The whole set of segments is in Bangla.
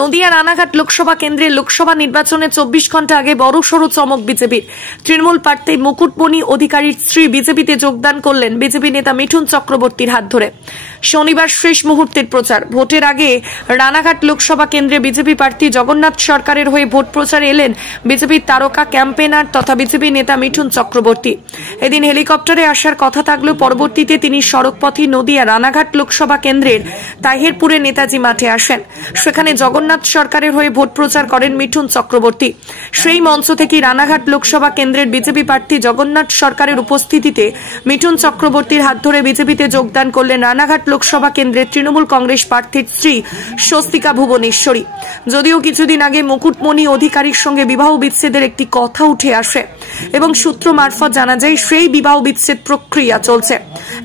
নদিয়া রানাঘাট লোকসভা কেন্দ্রে লোকসভা নির্বাচনে 24 ঘন্টা আগে বড়সড় চমক বিজেপির। তৃণমূল প্রার্থী মুকুটমণি অধিকারীর স্ত্রী বিজেপিতে যোগদান করলেন বিজেপি নেতা মিঠুন চক্রবর্তীর হাত ধরে। শনিবার শেষ মুহূর্তের প্রচার। ভোটের আগে রানাঘাট লোকসভা কেন্দ্রে বিজেপি প্রার্থী জগন্নাথ সরকারের হয়ে ভোট প্রচারে এলেন বিজেপির তারকা ক্যাম্পেনার তথা বিজেপি নেতা মিঠুন চক্রবর্তী। এদিন হেলিকপ্টারে আসার কথা থাকলেও পরবর্তীতে তিনি সড়কপথে নদিয়া রানাঘাট লোকসভা কেন্দ্রের তাহিরপুরে নেতাজি মাঠে আসেন। সেখানে জগন্নাথ সরকারের হয়ে ভোট প্রচার করেন মিঠুন চক্রবর্তী। সেই মঞ্চ থেকে রানাঘাট লোকসভা কেন্দ্রের বিজেপি প্রার্থী জগন্নাথ সরকারের উপস্থিতিতে মিঠুন চক্রবর্তীর হাত ধরে বিজেপিতে যোগদান করলেন রানাঘাট লোকসভা কেন্দ্রের তৃণমূল কংগ্রেস প্রার্থীর স্ত্রী স্বস্তিকা ভুবনেশ্বরী। যদিও কিছুদিন আগে মুকুটমণি অধিকারীর সঙ্গে বিবাহ বিচ্ছেদের একটি কথা উঠে আসে এবং সূত্র মারফত জানা যায় সেই বিবাহ বিচ্ছেদ প্রক্রিয়া চলছে।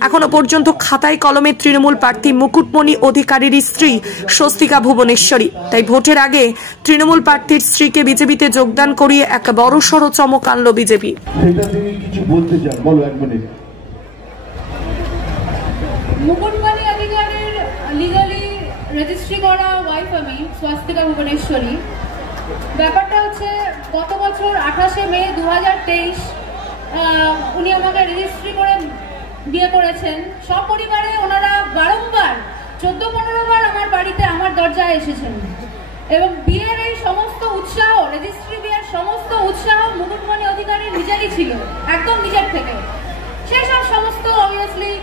এখনো পর্যন্ত খাতায় কলমে তৃণমূল প্রার্থী মুকুটমণি অধিকারীর স্ত্রী স্বস্তিকা ভুবনেশ্বরী। তাই ভোটের আগে তৃণমূল প্রার্থীর স্ত্রীকে বিজেপিতে যোগদান করিয়ে এক বড়সড় চমক আনলো বিজেপি। মুকুটমণি অধিকারীর লিগালি রেজিস্ট্রি করা ওয়াইফ আমি স্বস্তিকা ভুবনেশ্বরী। ব্যাপারটা হচ্ছে গত বছর 28শে মে 2023 উনি আমাকে রেজিস্ট্রি করে বিয়ে করেছেন। সপরিবারে ওনারা বারংবার 14-15 বার আমার বাড়িতে আমার দরজায় এসেছেন এবং বিয়ের এই সমস্ত উৎসাহ, রেজিস্ট্রি বিয়ের সমস্ত উৎসাহ মুকুটমণি অধিকারীর নিজেরই ছিল, একদম নিজের থেকে। সেসব সমস্ত অবভিয়াসলি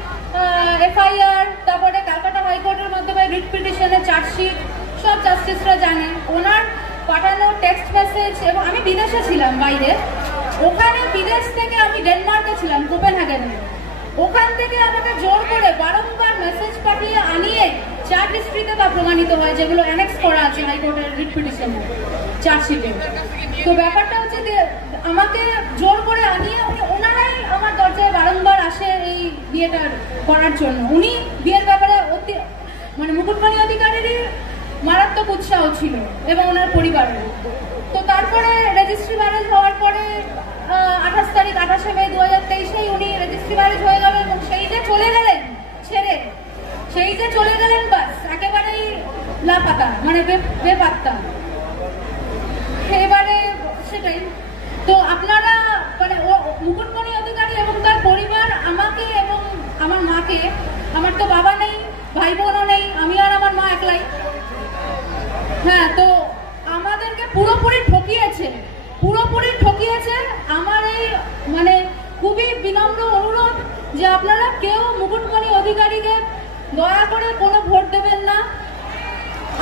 এফআইআর, তারপরে ক্যালকাটা হাইকোর্টের মাধ্যমে রিট পিটিশনের চার্জশিট সব জাস্টিসরা জানেন। ওনার পাঠানো টেক্সট মেসেজ, এবং আমি বিদেশে ছিলাম বাইরে, ওখানে বিদেশ থেকে আমি ডেনমার্কে ছিলাম কোপেনহেগেনে, ওখান থেকে আমাকে জোর করে বারংবার মেসেজ পাঠিয়ে আনিয়ে চার্জ হিস্ট্রিতে তা প্রমাণিত হয়, যেগুলো অ্যানেক্স করা আছে হাইকোর্টের রিট পিটিশনে চার্জশিটে। তো ব্যাপারটা হচ্ছে যে আমাকে জোর করে আনিয়ে ওনারাই আমার দরজায় বারংবার আসে এই বিয়েটা করার জন্য। উনি বিয়ের ব্যাপারে মানে মুকুটমণি অধিকারীরই মারাত্মক উৎসাহ ছিল এবং ওনার পরিবারের। তো তারপরে রেজিস্ট্রি ম্যারেজ হওয়ার পরে 28শে মে 2023 উনি রেজিস্ট্রি ম্যারেজ হয়ে গেলেন এবং সেই যে চলে গেলেন ছেড়ে, সেই যে চলে গেলেন বাস একেবারেই লাপাতা, মানে বেপাত্তা। এবারে সেটাই তো আপনারা মানে মুকুটমণি অধিকারী এবং তার পরিবার আমাকে এবং আমার মাকে, আমার তো বাবা নেই, ভাই বোনও নেই, আমি আর আমার মা একলাই, হ্যাঁ, তো আমাদেরকে পুরোপুরি ঠকিয়েছে। আমার এই মানে খুবই বিনম্র অনুরোধ যে আপনারা কেউ মুকুটমণি অধিকারীকে দয়া করে কোনো ভোট দেবেন না,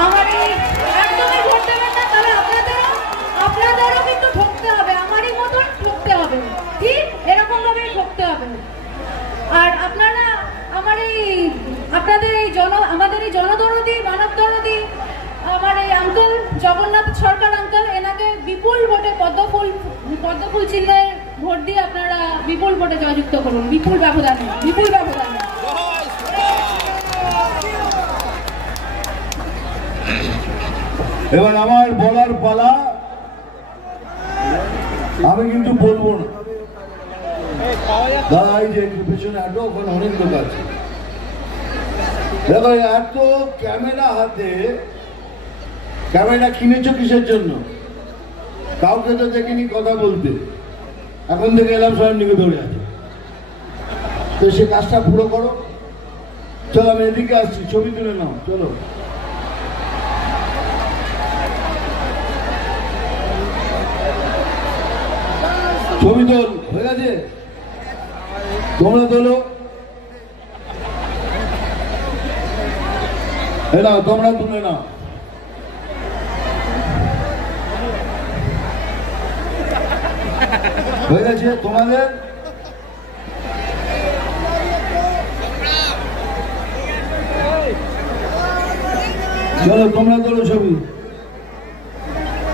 আমার এই একদমই ভোট দেবেন না। তাহলে আপনাদেরও কিন্তু ঠকতে হবে, আমারই মতন ঠকতে হবে, ঠিক এরকম ভাবেই ঠকতে হবে। আর আপনারা আমাদের এই জনদরদি, মানব দরদি আমার এই আঙ্কেল জগন্নাথ সরকার আঙ্কেল, এনাকে বিপুল ভোটে পদ্মফুল চিহ্নে ভোট দিয়ে আপনারা বিপুল ভোটে জয়যুক্ত করুন, বিপুল ব্যবধানে। এবার আমার বলার পালা, আমি কিন্তু বলবো না দাদা, এই যে পেছনে আটো ওখানে অনেক লোক আছে, দেখো এত ক্যামেরা হাতে, ক্যামেরা কিনেছো কিসের জন্য? কাউকে তো দেখিনি কথা বলতে, এখন থেকে এলাম স্বয়ং দিকে দৌড়ে আছে। তো সে কাজটা পুরো করো। চলো আমি এদিকে আসছি, ছবি তুলে নাও, চলো। ছবি তোল হয়ে গেছে, তোমরা তোলো, নাও তোমরা তুলে নাও। হয়ে গেছে তোমাদের? চলো তোমরা তোলো ছবি,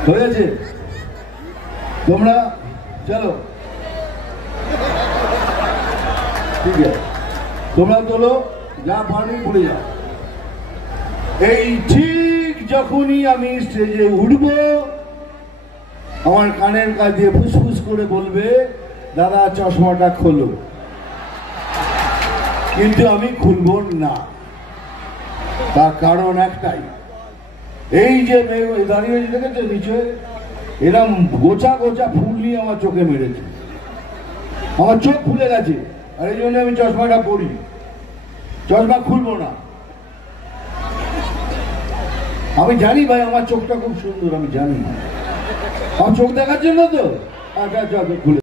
হয়ে গেছে? তোমরা চলো, ঠিক আছে, তোমরা তোলো, যা পারি ভুলে যাও। এই ঠিক যখনই আমি স্টেজে উঠবো, আমার কানের কাছে দিয়ে ফুসফুস করে বলবে, দাদা চশমাটা খোলো, কিন্তু আমি খুলব না। তার কারণ একটাই, এই যে মেয়ে দাঁড়িয়ে দেখেছে নিচে, এরম গোছা গোছা ফুল নিয়ে আমার চোখে মেরেছে, আমার চোখ ফুলে গেছে। আর এই জন্য আমি চশমাটা পরি, চশমা খুলবো না। আমি জানি ভাই আমার চোখটা খুব সুন্দর, আমি জানি আমার চোখ দেখার জন্য তো খুলে